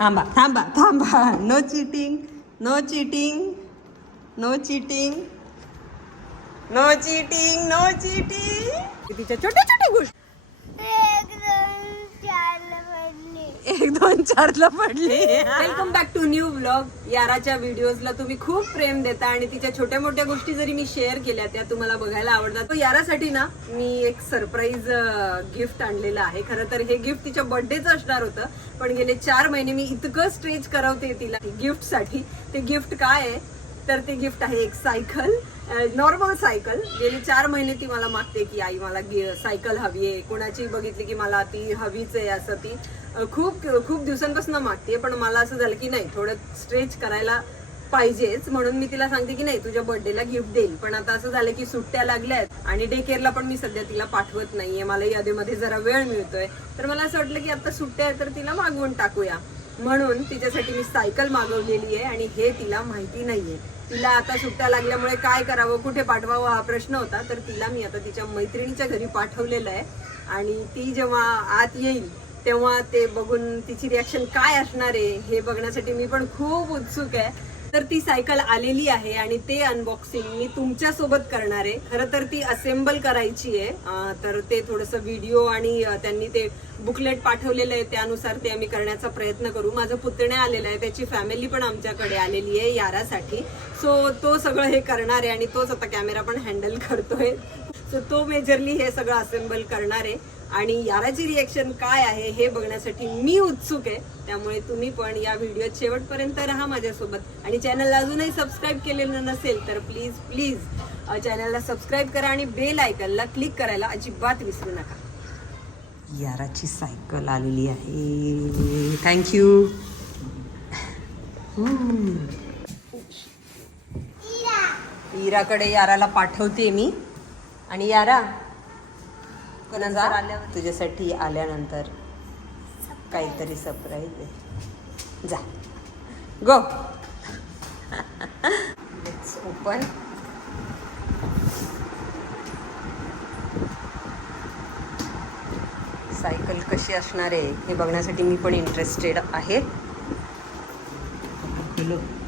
थांबा थांबा थांबा. No cheating, no cheating, no cheating, no cheating, no cheating. तिच्या छोट्या छोट्या गोष्टी. 1-2-4ला पडली. Welcome back to new blog. याराच्या व्हिडिओजला तुम्ही खूप प्रेम देता आणि तिच्या छोट्या मोठ्या गोष्टी जरी मी शेअर केल्या त्या तुम्हाला बघायला आवडतात. तर यारासाठी ना मी एक सरप्राईज गिफ्ट आणलेलं आहे. खरं तर हे गिफ्ट तिच्या बर्थडेचं असणार होतं, पण गेले 4 महिने मी इतकं स्ट्रेच करवते तिला गिफ्टसाठी. ते गिफ्ट काय आहे तर ते गिफ्ट आहे एक सायकल, नॉर्मल सायकल. गेली 4 महिने ती मला मागते की आई मला सायकल हवी आहे. कोणाची बघितली की मला ती हवीच आहे असं ती खूप खूप दिवसांपासून मागते. पण मला असं झालं की नाही, थोडं स्ट्रेच करायला पाहिजेच, म्हणून मी तिला सांगते की नाही तुझ्या बर्थडेला गिफ्ट देईल. पण आता असं झालं की सुट्ट्या लागल्यात आणि डे केअरला पण मी सध्या तिला पाठवत नाहीये. मला यादीमध्ये जरा वेळ मिळतोय, तर मला असं वाटलं की आता सुट्ट्या आहे तर तिला मागवून टाकूया. म्हणून तिच्यासाठी मी सायकल मागवलेली आहे आणि हे तिला माहिती नाहीये. तिला आता सुट्ट्या लागल्यामुळे काय करावं, कुठे पाठवावं हा प्रश्न होता. तर तिला मी आता तिच्या मैत्रिणीच्या घरी पाठवलेलं आहे आणि ती जेव्हा आत येईल तेव्हा ते बघून तिची रिॲक्शन काय असणार आहे हे बघण्यासाठी मी पण खूप उत्सुक आहे. तर ती सायकल आलेली आहे आणि ते अनबॉक्सिंग मी तुमच्या सोबत करणार आहे. खरं तर ती असेंबल करायची आहे, तर ते थोडंसं व्हिडिओ आणि त्यांनी ते बुकलेट पाठवलेलं आहे त्यानुसार ते आम्ही करण्याचा प्रयत्न करू. माझं पुतण्या आलेलं आहे, त्याची फॅमिली पण आमच्याकडे आलेली आहे यारासाठी. सो तो सगळं हे करणार आहे आणि तोच आता कॅमेरा पण हँडल करतोय. सो तो मेजरली हे सगळं असेंबल करणार आहे आणि याराची रिएक्शन काय आहे हे बघण्यासाठी मी उत्सुक आहे. त्यामुळे तुम्ही पण या व्हिडिओत शेवटपर्यंत राहा माझ्यासोबत. आणि चॅनलला अजूनही सबस्क्राईब केलेलं नसेल तर प्लीज प्लीज चॅनलला सबस्क्राईब करा आणि बेल आयकॉनला क्लिक करायला अजिबात विसरू नका. याराची सायकल आलेली आहे. थँक्यू. इराकडे याराला पाठवते मी. आणि यारा कोणाचा तुझ्यासाठी आल्यानंतर काहीतरी सरप्राईज आहे. जा गो. Let's open. सायकल कशी असणार आहे हे बघण्यासाठी मी पण इंटरेस्टेड आहे.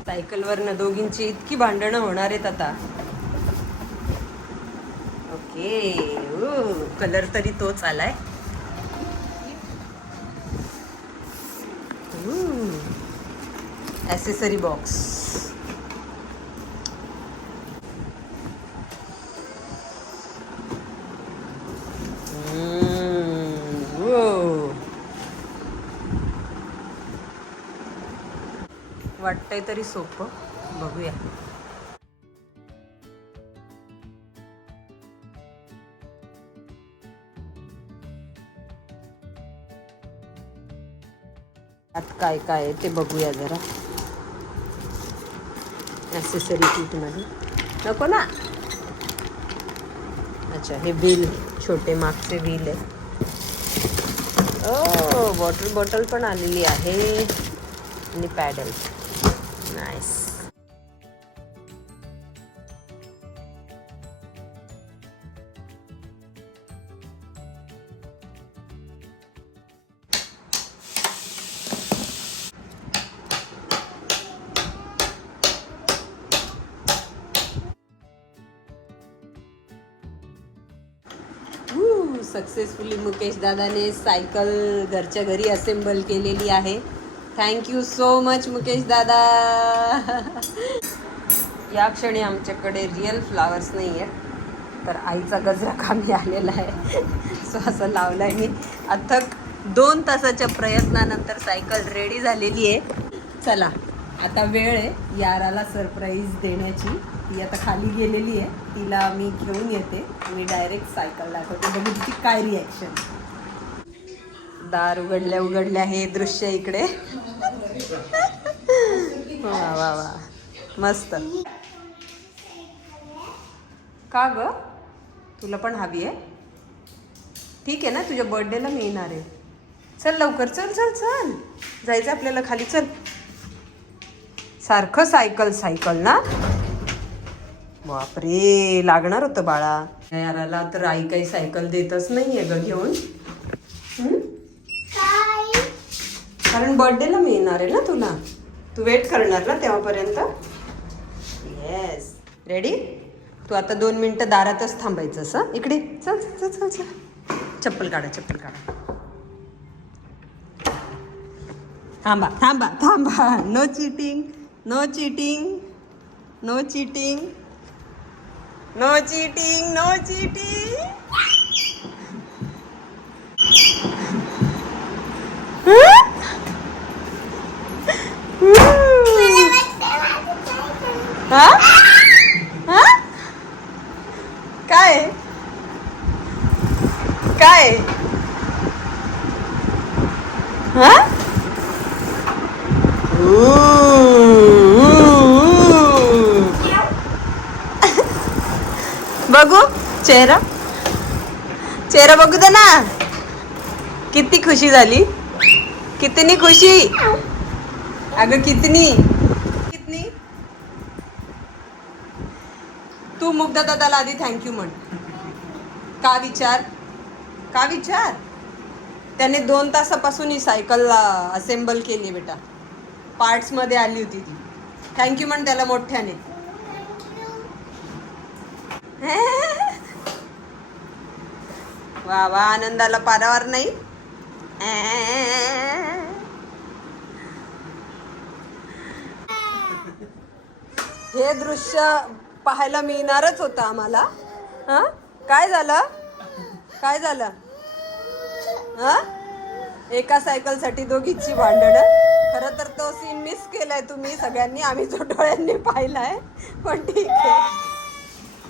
सायकलवरनं दोघींची इतकी भांडणं होणार आहेत आता. ओके, कलर तरी तोच आलाय. Accessory box. वाटतंय तरी सोपं, बघूया. आत काय काय आहे ते बघूया जरा. ॲसेसरी किटमध्ये नको ना. अच्छा, हे व्हील, छोटे मागचे व्हील आहे. ओ, वॉटर बॉटल पण आलेली आहे आणि पॅडल. नाईस. सक्सेसफुली मुकेश दादाने सायकल घरच्या घरी असेंबल केलेली आहे. थँक्यू सो मच मुकेश दादा. या क्षणी आमच्याकडे रिअल फ्लावर्स नाही आहेत, तर आईचा गजरा कामी आलेला आहे. सो असं लावलं आहे मी. अथक 2 तासाच्या प्रयत्नानंतर सायकल रेडी झालेली आहे. चला आता वेळ आहे याराला सरप्राईज देण्याची. ती आता खाली गेलेली आहे, तिला मी घेऊन येते. मी डायरेक्ट सायकल दाखवते, बघू तिची काय रिॲक्शन. दार उघडल्या उघडल्या हे दृश्य इकडे. वा वा वा, मस्त. का ग, तुला पण हवी आहे? ठीक आहे ना, तुझ्या बर्थडेला मी येणार आहे. चल लवकर, चल चल चल, जायचं आपल्याला खाली. चल. सारखं सायकल सायकल ना. बापरे, लागणार होतं बाळा. याराला तर आई काही सायकल देतच नाहीये ग घेऊन. कारण बर्थडेला मी येणार आहे ना तुला. तू वेट करणार ना तेव्हापर्यंत. Yes ready. तू आता 2 मिनिटं दारातच थांबायचं असं. इकडे चल चल चल चल. चप्पल काढा चप्पल काढा. थांबा थांबा थांबा. No cheating no cheating no cheating no cheating no cheating. हा हा काय काय हा. बघू चेहरा चेहरा बघू दे ना. किती खुशी झाली. कितनी खुशी. अगं कितनी कितनी. तू मुग्धा दादाला आधी थँक्यू म्हण. का विचार का विचार. त्याने 2 तासापासून ही सायकल असेंबल केली बेटा. पार्ट्स मध्ये आली होती ती. थँक्यू म्हण त्याला मोठ्याने. वा वा आनंदाला पारावार नाही. हे दृश्य पाहायला मिळणारच होतं आम्हाला. हा काय झालं काय झालं. हा एका सायकल साठी दोघीची भांडण. खरं तर तो सीन मिस केलाय तुम्ही सगळ्यांनी. आम्ही जो डोळ्यांनी पाहिलाय. पण ठीक आहे.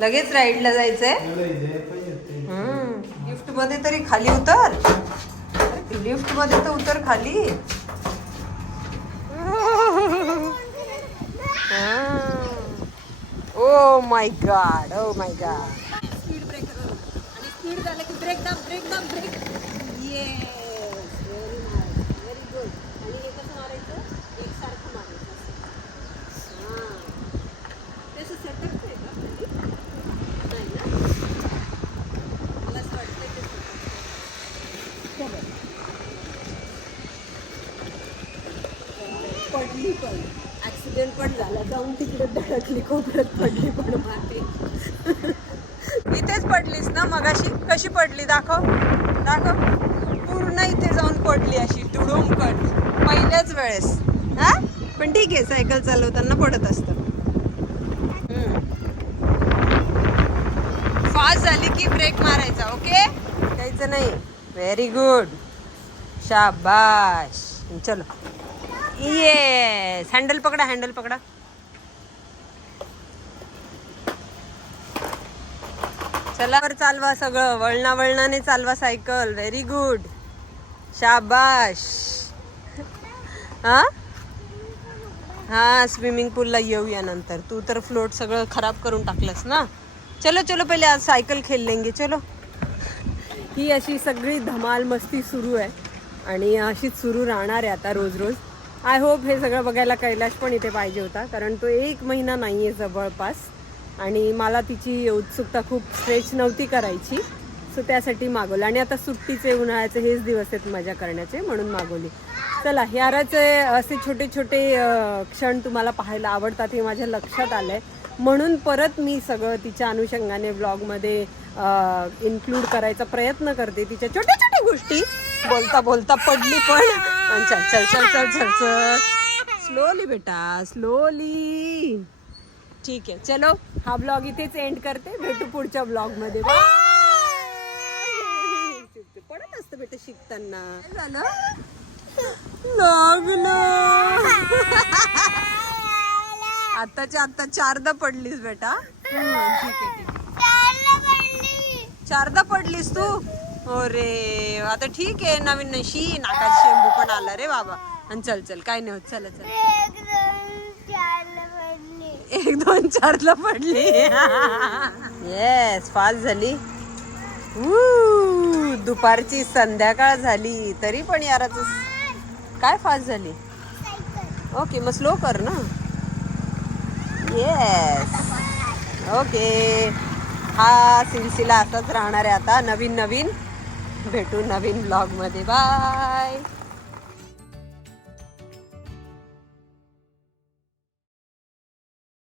लगेच राईडला जायचंय. लिफ्ट मध्ये तरी खाली उतर. लिफ्ट मध्ये तर उतर खाली. Oh my god oh my god. Speed breaker आणि स्पीड झालं की ब्रेक दाब ब्रेक दाब brake. Yes very nice very good. आणि हे कसं मारायचं एकसारखं मारायचं. हां त्याचं सेटअप आहे का नाही ना. मला असं वाटतं ते पडली पण ऍक्सिडेंट पण झाला. जाऊन तिकडे धडकली कोपऱ्यात पडली पण मागे. इथेच पडलीस ना मगाशी. कशी पडली दाखव दाखव. पूर्ण इथे जाऊन पडली अशी तुडूम कट पहिल्याच वेळेस. हा पण ठीक आहे सायकल चालवताना पडत असतं. फास्ट झाली की ब्रेक मारायचा. ओके द्यायचं नाही. व्हेरी गुड शाबाश. चलो येस. हँडल पकडा हँडल पकडा. चला वर चालवा सगळं. वळणा वळणाने चालवा सायकल. व्हेरी गुड शाबाश. हा हा स्विमिंग पूलला येऊया नंतर. तू तर फ्लोट सगळं खराब करून टाकलंस ना. चलो चलो पहिले आज सायकल खेल लेंगे. चलो. ही अशी सगळी धमाल मस्ती सुरू आहे आणि अशीच सुरू राहणार आहे आता रोज रोज. आय होप हे सगळं बघायला कैलाश पण इथे पाहिजे होता. कारण तो 1 महिना नाही आहे जवळपास. आणि मला तिची उत्सुकता खूप स्ट्रेच नव्हती करायची. सो त्यासाठी मागवलं. आणि आता सुट्टीचे उन्हाळ्याचे हेच दिवस आहेत मजा करण्याचे म्हणून मागवली. चला याराचे असे छोटे छोटे क्षण तुम्हाला पाहायला आवडतात हे माझ्या लक्षात आलं आहे. म्हणून परत मी सगळं तिच्या अनुषंगाने व्लॉगमध्ये इन्क्लूड करायचा प्रयत्न करते. तिच्या छोट्या छोट्या गोष्टी. बोलता बोलता पडली पण. चल चल चल चल चल चल. स्लोली बेटा स्लोली. ठीक आहे चलो हा ब्लॉग इथेच एंड करते. भेटू पुढच्या ब्लॉगमध्ये. पडत असतं बेटा शिकताना. झालं आताच्या आता 4दा पडलीस बेटा. ठीक आहे ठीक आहे. 4दा पडलीस तू. अरे आता ठीक आहे. नवीन नशी नाकात शेंबू पण आला रे बाबा. आणि चल चल काय नाही होत. चल चल. 1 2 4ला पडली. येस फास्ट झाली. दुपारची संध्याकाळ झाली तरी पण याराच काय फास्ट झाली. ओके मग स्लो कर ना. Yes okay. हा सिलसिला असाच राहणार आहे आता. नवीन नवीन भेटू नवीन ब्लॉगमध्ये. बाय.